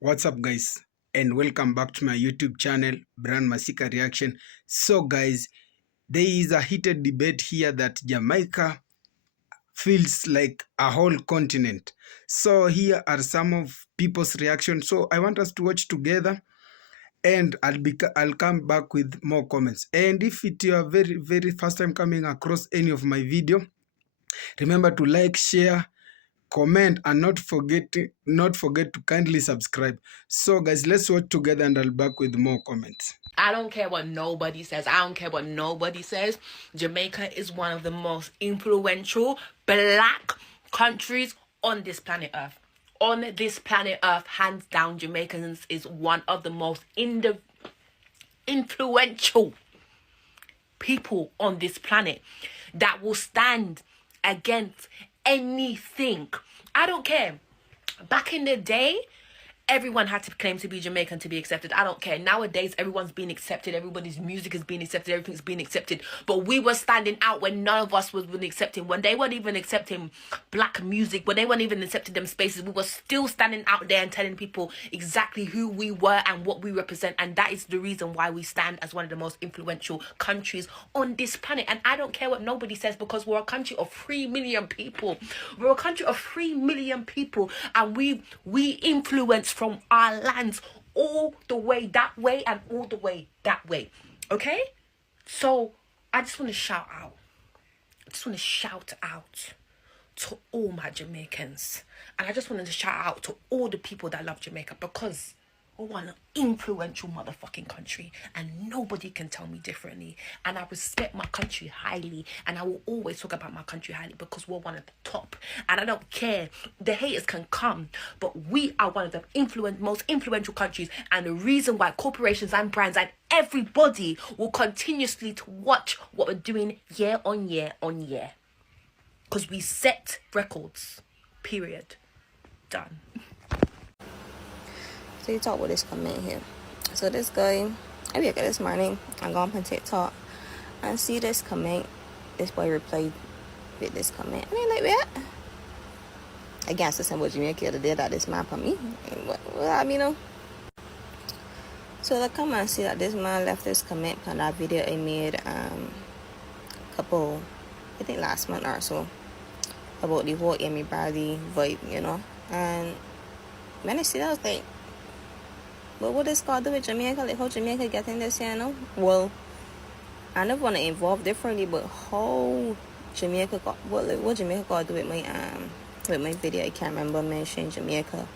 What's up, guys, and welcome back to my YouTube channel, Brand Masika Reaction. So, guys, there is a heated debate here that Jamaica feels like a whole continent. So, here are some of people's reactions. So, I want us to watch together, and I'll come back with more comments. And if it your very first time coming across any of my video, remember to like, share, comment, and not forget to kindly subscribe. So guys, let's watch together and I'll back with more comments. I don't care what nobody says. I don't care what nobody says. Jamaica is one of the most influential black countries on this planet Earth. On this planet Earth, hands down, Jamaicans is one of the most influential people on this planet that will stand against anything. I don't care. Back in the day, everyone had to claim to be Jamaican to be accepted. I don't care. Nowadays, everyone's being accepted. Everybody's music is being accepted. Everything's being accepted. But we were standing out when none of us was really accepting. When they weren't even accepting black music, when they weren't even accepting them spaces, we were still standing out there and telling people exactly who we were and what we represent. And that is the reason why we stand as one of the most influential countries on this planet. And I don't care what nobody says, because we're a country of 3 million people. We're a country of 3 million people, and we influence from our lands all the way that way and all the way that way. Okay? So I just want to shout out. I just want to shout out to all my Jamaicans. And I just wanted to shout out to all the people that love Jamaica, because we're one influential motherfucking country and nobody can tell me differently. And I respect my country highly, and I will always talk about my country highly because we're one of the top. And I don't care, the haters can come, but we are one of the most influential countries, and the reason why corporations and brands and everybody will continuously to watch what we're doing year on year on year, because we set records. Period. Done. So you talk with this comment here. So this guy, I wake up this morning, I go on TikTok and see this comment. This boy replied with this comment. And I'm like, what? I guess it's what Jamaica the day that this man for me. What I mean, so I come and see that this man left this comment on that video I made couple, I think last month or so, about the whole Amy Bradley vibe, And when I see that, I was like, but what is God do with Jamaica? Like, how Jamaica getting this, Well, I never want to involve differently, but how Jamaica got what Jamaica got to do with my video? I can't remember mentioning Jamaica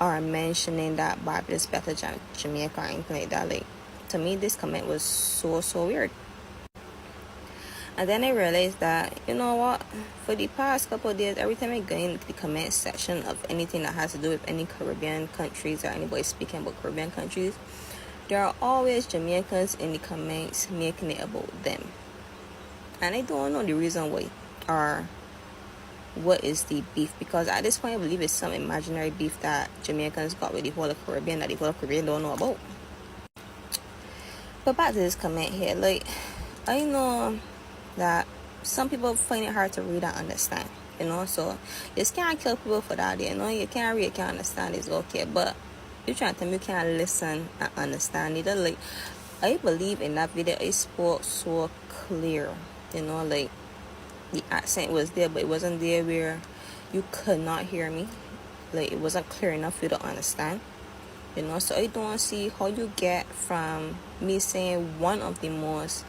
or mentioning that Bible is better than Jamaica or anything like that. Like, to me, this comment was so weird. And then I realized that, you know what, for the past couple of days, every time I go in the comment section of anything that has to do with any Caribbean countries or anybody speaking about Caribbean countries, there are always Jamaicans in the comments making it about them. And I don't know the reason why or what is the beef, because at this point I believe it's some imaginary beef that Jamaicans got with the whole of Caribbean that the whole of Caribbean don't know about. But back to this comment here, like, I know that some people find it hard to read and understand, so you just can't kill people for that, you can't read, can't understand, it's okay, but you trying to tell me you can't listen and understand it. Like, I believe in that video I spoke so clear, like the accent was there, but it wasn't there where you could not hear me, like it wasn't clear enough for you to understand, so I don't see how you get from me saying one of the most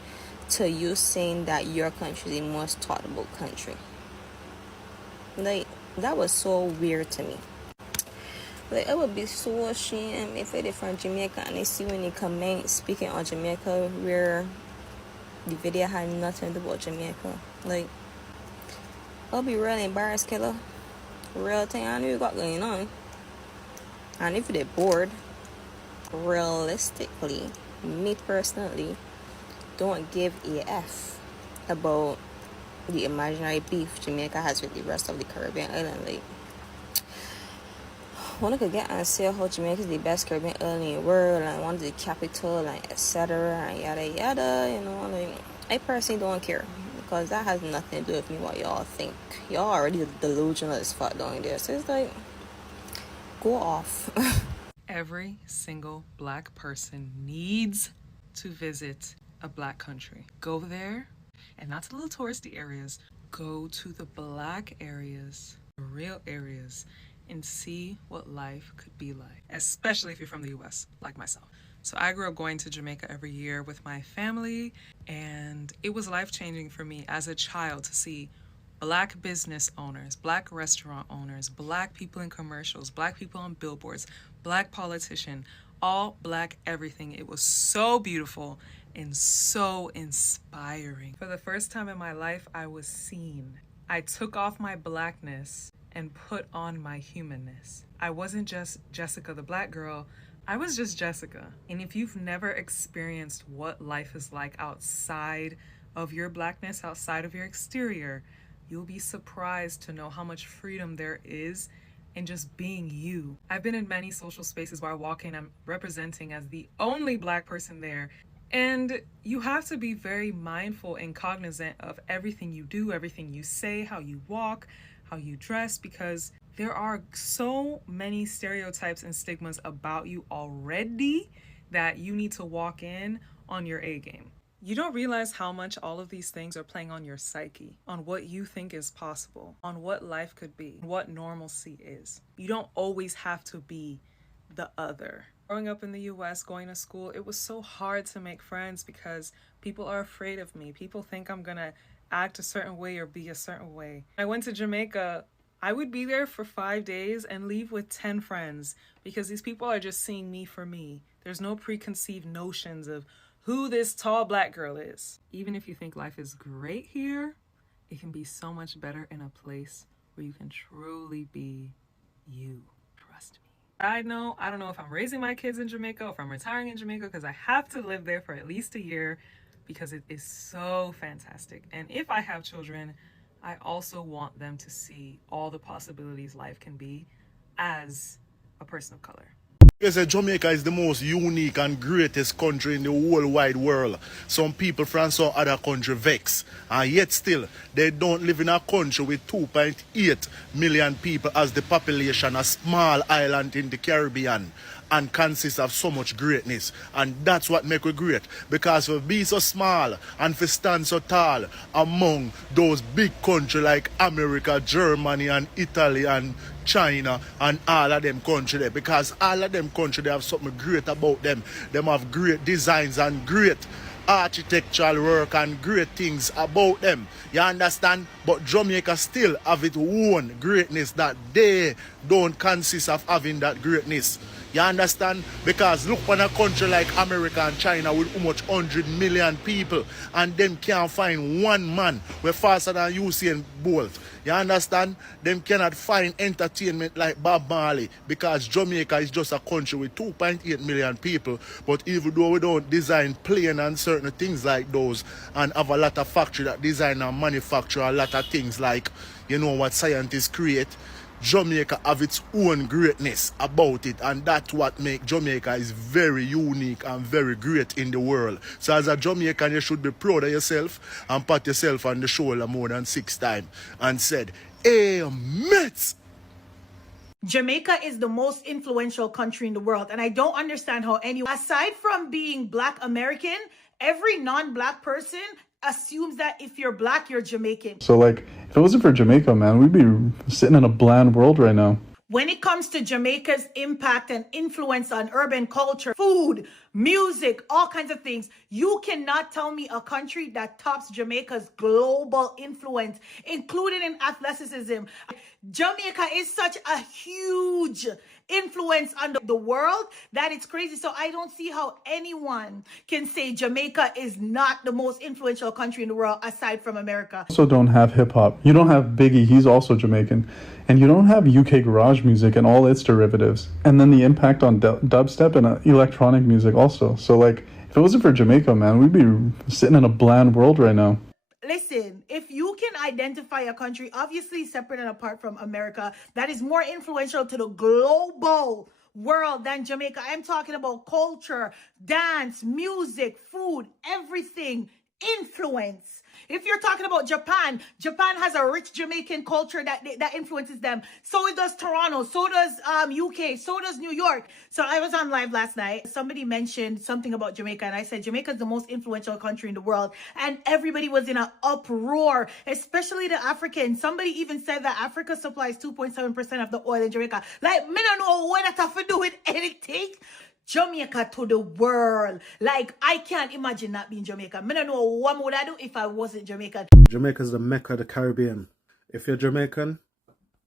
to you saying that your country is the most talked about country. Like, that was so weird to me. Like, I would be so ashamed if I did from Jamaica and I see when they comment speaking on Jamaica where the video had nothing to do about Jamaica. Like, I'll be real embarrassed, killer. Real thing I knew you got going on. And if you're bored, realistically, me personally, don't give a F about the imaginary beef Jamaica has with the rest of the Caribbean island. Like, one I could get and say how Jamaica is the best Caribbean island in the world and one of the capital and etc. and yada yada, like, I personally don't care, because that has nothing to do with me what y'all think. Y'all already delusional as fuck down there, so it's like, go off. Every single Black person needs to visit a Black country. Go there, and not to the little touristy areas. Go to the Black areas, the real areas, and see what life could be like, especially if you're from the US, like myself. So I grew up going to Jamaica every year with my family, and it was life-changing for me as a child to see Black business owners, Black restaurant owners, Black people in commercials, Black people on billboards, Black politician, all Black everything. It was so beautiful and so inspiring. For the first time in my life, I was seen. I took off my Blackness and put on my humanness. I wasn't just Jessica the Black girl, I was just Jessica. And if you've never experienced what life is like outside of your Blackness, outside of your exterior, you'll be surprised to know how much freedom there is in just being you. I've been in many social spaces where I walk in, I'm representing as the only Black person there. And you have to be very mindful and cognizant of everything you do, everything you say, how you walk, how you dress, because there are so many stereotypes and stigmas about you already that you need to walk in on your A game. You don't realize how much all of these things are playing on your psyche, on what you think is possible, on what life could be, what normalcy is. You don't always have to be the other. Growing up in the US, going to school, it was so hard to make friends because people are afraid of me. People think I'm gonna act a certain way or be a certain way. I went to Jamaica, I would be there for 5 days and leave with 10 friends because these people are just seeing me for me. There's no preconceived notions of who this tall Black girl is. Even if you think life is great here, it can be so much better in a place where you can truly be you. Trust me. I don't know if I'm raising my kids in Jamaica or if I'm retiring in Jamaica because I have to live there for at least a year because it is so fantastic. And if I have children, I also want them to see all the possibilities life can be as a person of color. Because Jamaica is the most unique and greatest country in the whole wide world. Some people from some other country vex. And yet still, they don't live in a country with 2.8 million people as the population, a small island in the Caribbean, and consists of so much greatness. And that's what makes it great. Because for be so small and for stand so tall among those big countries like America, Germany and Italy and China and all of them countries there, because all of them countries they have something great about them. They have great designs and great architectural work and great things about them. You understand? But Jamaica still have its own greatness that they don't consist of having that greatness. You understand? Because look on a country like America and China with how much 100 million people and them can't find one man who faster than Usain Bolt. You understand? Them cannot find entertainment like Bob Marley because Jamaica is just a country with 2.8 million people. But even though we don't design plane and certain things like those and have a lot of factory that design and manufacture a lot of things like, you know, what scientists create, Jamaica have its own greatness about it, and that's what makes Jamaica is very unique and very great in the world. So as a Jamaican, you should be proud of yourself and pat yourself on the shoulder more than 6 times and said, "Hey, mates!" Jamaica is the most influential country in the world, and I don't understand how anyone, aside from being Black American, every non-Black person assumes that if you're Black, you're Jamaican. So, like, if it wasn't for Jamaica, man, we'd be sitting in a bland world right now. When it comes to Jamaica's impact and influence on urban culture, food, music, all kinds of things, you cannot tell me a country that tops Jamaica's global influence, including in athleticism. Jamaica is such a huge influence on the world that it's crazy. So I don't see how anyone can say Jamaica is not the most influential country in the world aside from America. Also don't have hip-hop. You don't have Biggie, he's also Jamaican. And you don't have UK garage music and all its derivatives. And then the impact on dubstep and electronic music also. So, like, if it wasn't for Jamaica, man, we'd be sitting in a bland world right now. Listen, if you can identify a country, obviously separate and apart from America, that is more influential to the global world than Jamaica. I'm talking about culture, dance, music, food, everything influence. If you're talking about Japan, Japan has a rich Jamaican culture that influences them. So it does Toronto, so does UK, so does New York. So I was on live last night. Somebody mentioned something about Jamaica, and I said Jamaica is the most influential country in the world, and everybody was in an uproar, especially the Africans. Somebody even said that Africa supplies 2.7% of the oil in Jamaica. Like, me don't know what that have to do with anything. Jamaica to the world. Like, I can't imagine not being Jamaican. I don't know what would I do if I wasn't Jamaican. Jamaica is the Mecca of the Caribbean. If you're Jamaican,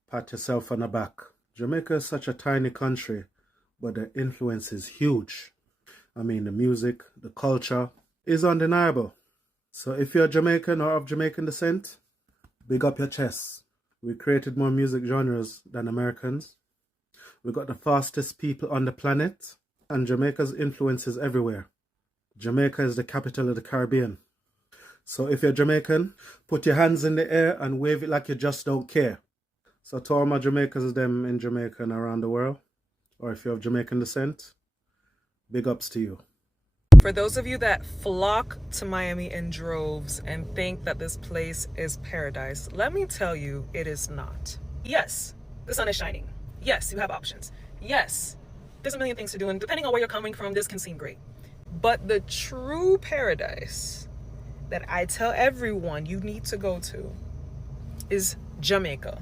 pat yourself on the back. Jamaica is such a tiny country, but the influence is huge. I mean, the music, the culture is undeniable. So if you're Jamaican or of Jamaican descent, big up your chest. We created more music genres than Americans. We got the fastest people on the planet. And Jamaica's influence is everywhere. Jamaica is the capital of the Caribbean. So if you're Jamaican, put your hands in the air and wave it like you just don't care. So to all my Jamaicans, them in Jamaica and around the world, or if you're of Jamaican descent, big ups to you. For those of you that flock to Miami in droves and think that this place is paradise, let me tell you, it is not. Yes, the sun is shining. Yes, you have options. Yes, there's a million things to do, and depending on where you're coming from, this can seem great. But the true paradise that I tell everyone you need to go to is Jamaica.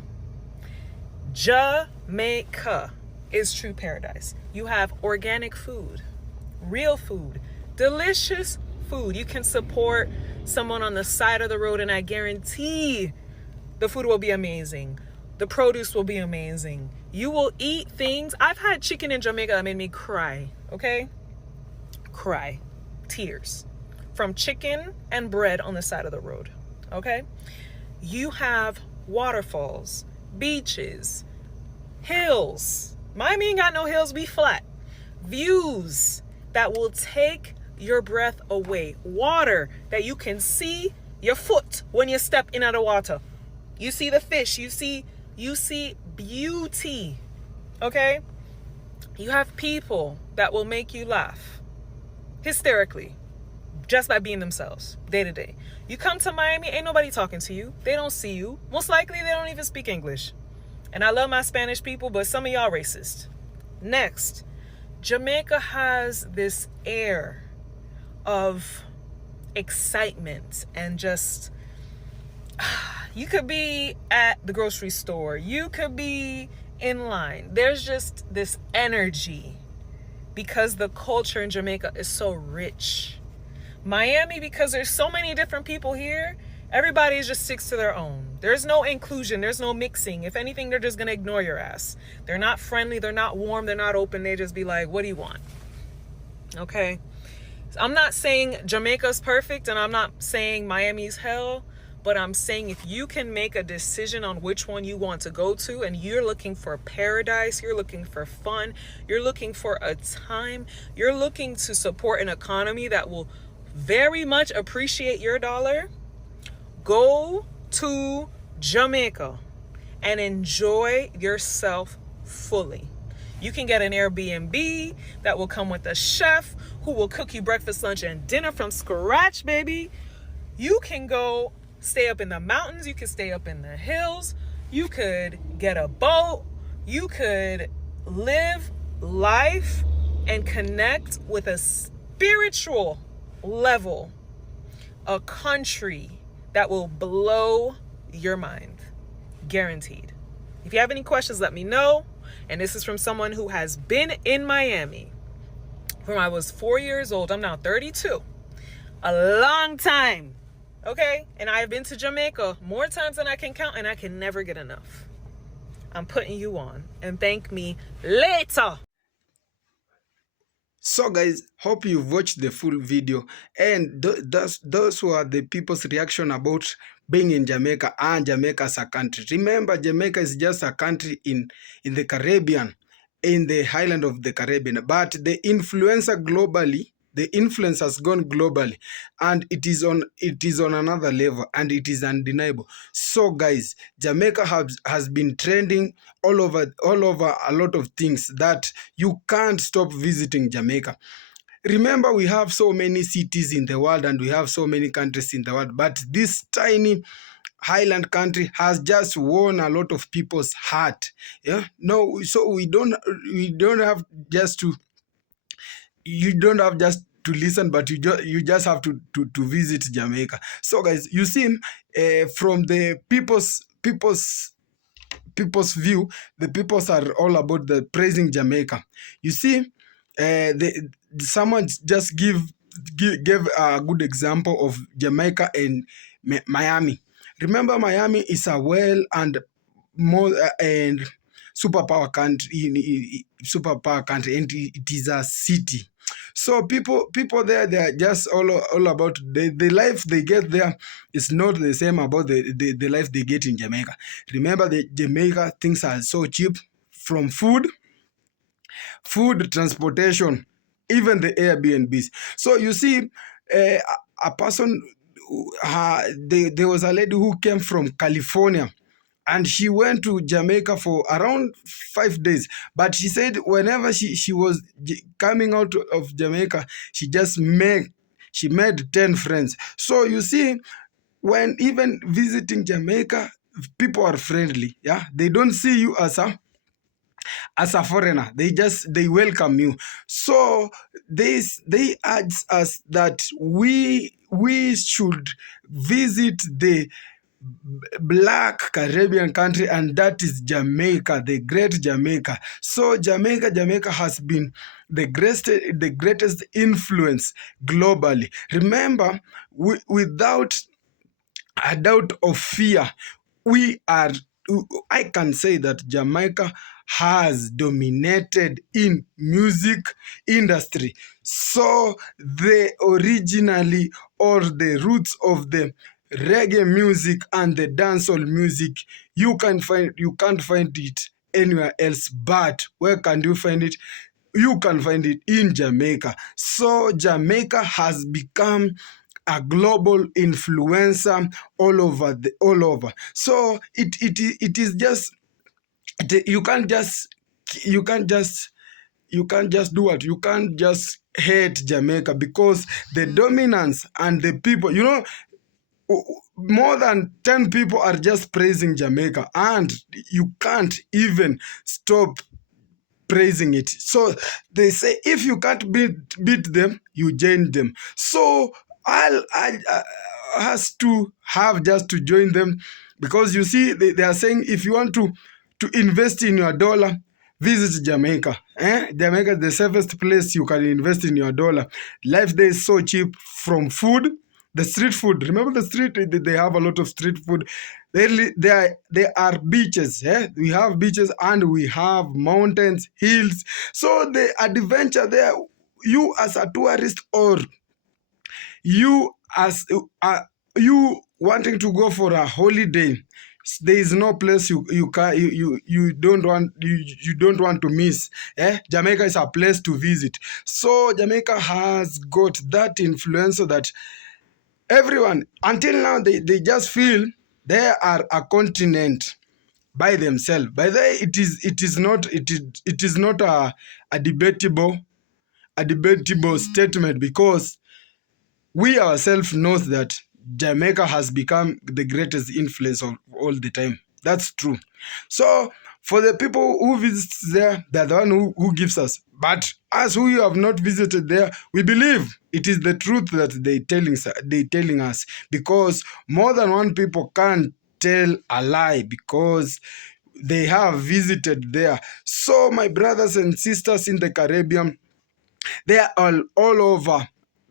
Jamaica is true paradise. You have organic food, real food, delicious food. You can support someone on the side of the road, and I guarantee the food will be amazing. The produce will be amazing. You will eat things. I've had chicken in Jamaica that made me cry, okay? Cry. Tears. From chicken and bread on the side of the road, okay? You have waterfalls, beaches, hills. Miami ain't got no hills, be flat. Views that will take your breath away. Water that you can see your foot when you step in the water. You see the fish, you see beauty, okay? You have people that will make you laugh hysterically just by being themselves day to day. You come to Miami, ain't nobody talking to you. They don't see you. Most likely they don't even speak English. And I love my Spanish people, but some of y'all racist. Next, Jamaica has this air of excitement and just you could be at the grocery store. You could be in line. There's just this energy because the culture in Jamaica is so rich. Miami, because there's so many different people here, everybody just sticks to their own. There's no inclusion. There's no mixing. If anything, they're just going to ignore your ass. They're not friendly. They're not warm. They're not open. They just be like, what do you want? Okay. I'm not saying Jamaica's perfect, and I'm not saying Miami's hell. But I'm saying if you can make a decision on which one you want to go to, and you're looking for paradise, you're looking for fun, you're looking for a time, you're looking to support an economy that will very much appreciate your dollar, go to Jamaica and enjoy yourself fully. You can get an Airbnb that will come with a chef who will cook you breakfast, lunch, and dinner from scratch, baby. You can go stay up in the mountains. You could stay up in the hills. You could get a boat. You could live life and connect with a spiritual level, a country that will blow your mind. Guaranteed. If you have any questions, let me know. And this is from someone who has been in Miami from I was 4 years old. I'm now 32. A long time. Okay, and I've been to Jamaica more times than I can count, and I can never get enough. I'm putting you on, and thank me later. So guys, hope you've watched the full video, and those were the people's reaction about being in Jamaica and Jamaica as a country. Remember, Jamaica is just a country in the Caribbean, in the island of the Caribbean, but the influencer globally, the influence has gone globally, and it is on another level, and it is undeniable. So guys, Jamaica has been trending all over a lot of things that you can't stop visiting Jamaica. remember, we have so many cities in the world and we have so many countries in the world, but this tiny highland country has just won a lot of people's heart. Yeah, no, so we don't have just to you don't have just to listen, but you just have to visit Jamaica. So guys, you see, from the people's view, the peoples are all about the praising Jamaica. You see, someone just gave a good example of Jamaica and Miami. Remember, Miami is a well and more and superpower country, and it is a city. So people there, they are just all about the life they get there is not the same about the life they get in Jamaica. Remember, the Jamaica things are so cheap, from food, transportation, even the Airbnbs. So you see, a person, there was a lady who came from California, and she went to Jamaica for around 5 days. But she said whenever she was coming out of Jamaica, she made 10 friends. So you see, when even visiting Jamaica, people are friendly. Yeah, they don't see you as a foreigner. They welcome you. So they urge us that we should visit the Black Caribbean country, and that is Jamaica, the great Jamaica. So Jamaica has been the greatest influence globally. Remember, without a doubt of fear, we are I can say that Jamaica has dominated in music industry. So the originally, or the roots of the reggae music and the dancehall music, you can't find it anywhere else. But where can you find it? You can find it in Jamaica. So Jamaica has become a global influencer all over. So it is just, you can't just do what, you can't just hate Jamaica, because the dominance and the people, more than 10 people are just praising Jamaica, and you can't even stop praising it. So they say, if you can't beat them, you join them. So I has to have just to join them, because you see, they are saying, if you want to invest in your dollar, visit Jamaica. Jamaica is the safest place you can invest in your dollar. Life there is so cheap, from food, the street food. Remember the street? They have a lot of street food. There are beaches. We have beaches, and we have mountains, hills. So the adventure there, you as a tourist, or you as you wanting to go for a holiday, there is no place you don't want to miss. Jamaica is a place to visit. So Jamaica has got that influence, so that everyone, until now, they just feel they are a continent by themselves. By the way, it is not a debatable statement, because we ourselves know that Jamaica has become the greatest influence of all the time. That's true. So for the people who visit there, they're the one who gives us. But us who have not visited there, we believe it is the truth that they telling us, because more than one people can't tell a lie, because they have visited there. So my brothers and sisters in the Caribbean, they are all over.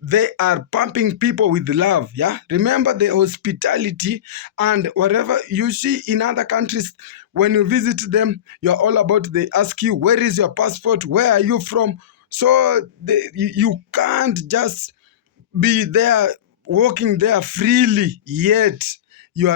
They are pumping people with love. Yeah, remember the hospitality, and whatever you see in other countries, when you visit them, you're all about, they ask you, where is your passport, where are you from? So you can't just be there, walking there freely, yet you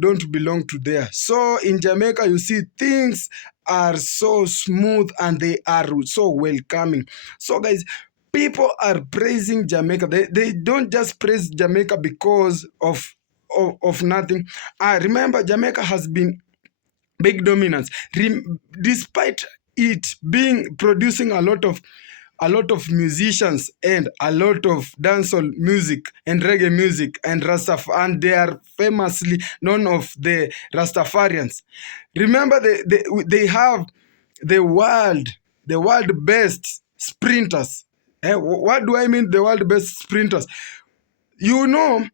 don't belong to there. So in Jamaica, you see, things are so smooth, and they are so welcoming. So guys, people are praising Jamaica. They don't just praise Jamaica because of nothing. I remember, Jamaica has been big dominance, despite it being producing a lot of a lot of musicians and a lot of dancehall music and reggae music and and they are famously known of the Rastafarians. Remember, they have the world best sprinters. What do I mean, the world best sprinters? You know,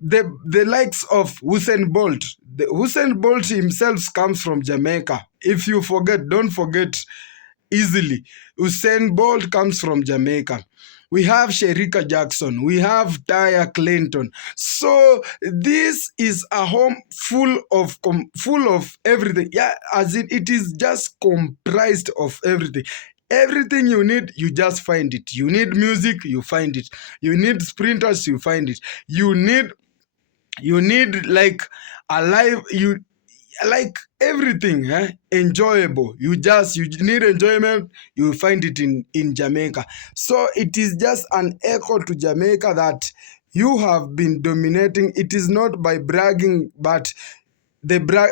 the likes of Usain Bolt. Usain Bolt himself comes from Jamaica. If you forget, don't forget easily. Usain Bolt comes from Jamaica. We have Sherika Jackson. We have Taya Clinton. So this is a home full of everything. Yeah, as it is just comprised of everything. Everything you need, you just find it. You need music, you find it. You need sprinters, you find it. You need like a live, you like everything enjoyable. You need enjoyment, you find it in Jamaica. So it is just an echo to Jamaica that you have been dominating. It is not by bragging, but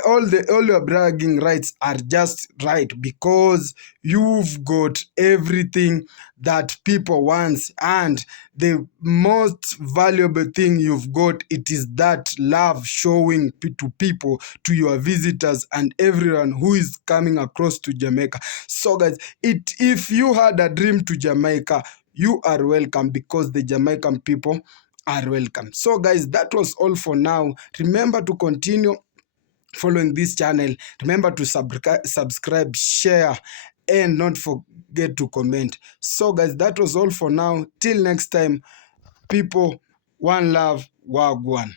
all your bragging rights are just right because you've got everything that people want, and the most valuable thing you've got, it is that love showing to people, to your visitors and everyone who is coming across to Jamaica. So guys, if you had a dream to Jamaica, you are welcome, because the Jamaican people are welcome. So guys, that was all for now. Remember to continue following this channel. Remember to subscribe, share, and not forget to comment. So guys, that was all for now. Till next time, people, one love, wagwan.